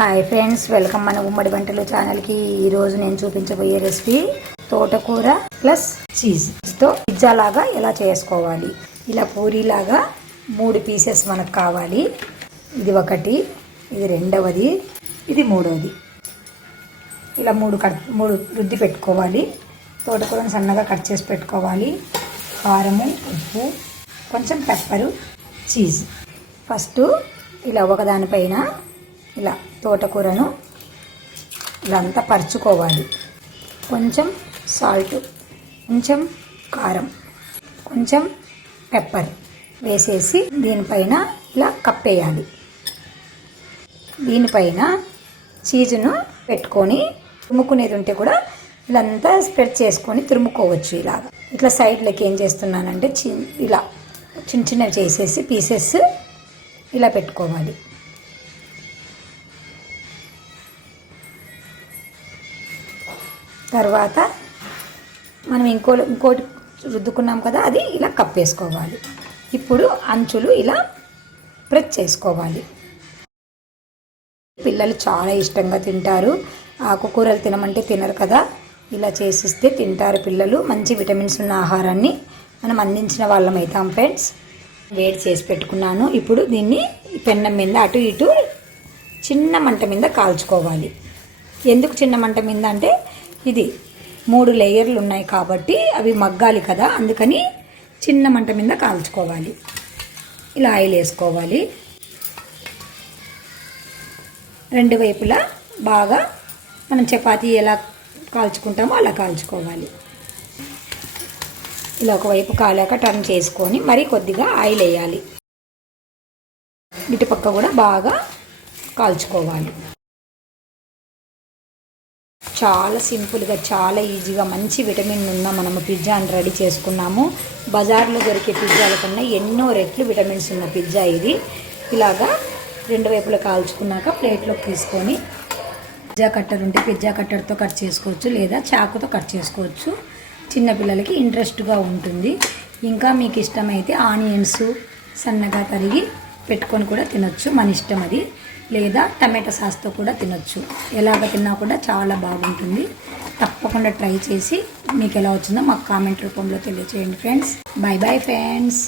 Hi friends, welcome మన ఉమ్మడి వంటలు ఛానల్కి. ఈరోజు నేను చూపించబోయే రెసిపీ తోటకూర ప్లస్ చీజ్తో పిజ్జా లాగా ఎలా చేసుకోవాలి. ఇలా పూరీలాగా 3 పీసెస్ మనకు కావాలి. ఇది ఒకటి, ఇది రెండవది, ఇది మూడవది. ఇలా మూడు రుద్ది పెట్టుకోవాలి. తోటకూరను సన్నగా కట్ చేసి పెట్టుకోవాలి. కారము, ఉప్పు, కొంచెం పెప్పరు, చీజ్. ఫస్ట్ ఇలా ఒకదానిపైన ఇలా తోటకూరను ఇదంతా పరుచుకోవాలి. కొంచెం సాల్ట్, కొంచెం కారం, కొంచెం పెప్పర్ వేసేసి దీనిపైన ఇలా కప్పేయాలి. దీనిపైన చీజును పెట్టుకొని తురుముకునేది ఉంటే కూడా ఇదంతా స్ప్రెడ్ చేసుకొని తురుముకోవచ్చు. ఇట్లా సైడ్లకి ఏం చేస్తున్నానంటే ఇలా చిన్న చిన్నవి చేసేసి పీసెస్ ఇలా పెట్టుకోవాలి. తర్వాత మనం ఇంకోటి రుద్దుకున్నాం కదా, అది ఇలా కప్పేసుకోవాలి. ఇప్పుడు అంచులు ఇలా ప్రెస్ చేసుకోవాలి. పిల్లలు చాలా ఇష్టంగా తింటారు. ఆకుకూరలు తినమంటే తినరు కదా, ఇలా చేసిస్తే తింటారు పిల్లలు. మంచి విటమిన్స్ ఉన్న ఆహారాన్ని మనం అందించిన వాళ్ళం అవుతాం ఫ్రెండ్స్. వేడి చేసి పెట్టుకున్నాను. ఇప్పుడు దీన్ని పెన్నం మీద అటు ఇటు చిన్న మంట మీద కాల్చుకోవాలి. ఎందుకు చిన్న మంట మీద అంటే ఇది 3 లేయర్లు ఉన్నాయి కాబట్టి అవి మగ్గాలి కదా, అందుకని చిన్న మంట మీద కాల్చుకోవాలి. ఇలా ఆయిల్ వేసుకోవాలి. 2 వైపులా బాగా మనం చపాతీ ఎలా కాల్చుకుంటామో అలా కాల్చుకోవాలి. ఇలా ఒకవైపు కాలాక టర్న్ చేసుకొని మరి కొద్దిగా ఆయిల్ వేయాలి. ఇటుపక్క కూడా బాగా కాల్చుకోవాలి. చాలా సింపుల్గా, చాలా ఈజీగా, మంచి విటమిన్ ఉన్న మనము పిజ్జాని రెడీ చేసుకున్నాము. బజార్లో దొరికే పిజ్జాల కన్నా ఎన్నో రెట్లు విటమిన్స్ ఉన్న పిజ్జా ఇది. ఇలాగా 2 వైపులా కాల్చుకున్నాక ప్లేట్లోకి తీసుకొని పిజ్జా కట్టర్ ఉంటే పిజ్జా కట్టర్తో కట్ చేసుకోవచ్చు, లేదా చాకుతో కట్ చేసుకోవచ్చు. చిన్నపిల్లలకి ఇంట్రెస్ట్గా ఉంటుంది. ఇంకా మీకు ఇష్టమైతే ఆనియన్స్ సన్నగా తరిగి పెట్టుకొని కూడా తినొచ్చు, మన ఇష్టం అది. లేదా టమాటా సాస్తో కూడా తినొచ్చు. ఎలాగ తిన్నా కూడా చాలా బాగుంటుంది. తప్పకుండా ట్రై చేసి మీకు ఎలా వచ్చిందో మాకు కామెంట్ రూపంలో తెలియజేయండి ఫ్రెండ్స్. By bye friends.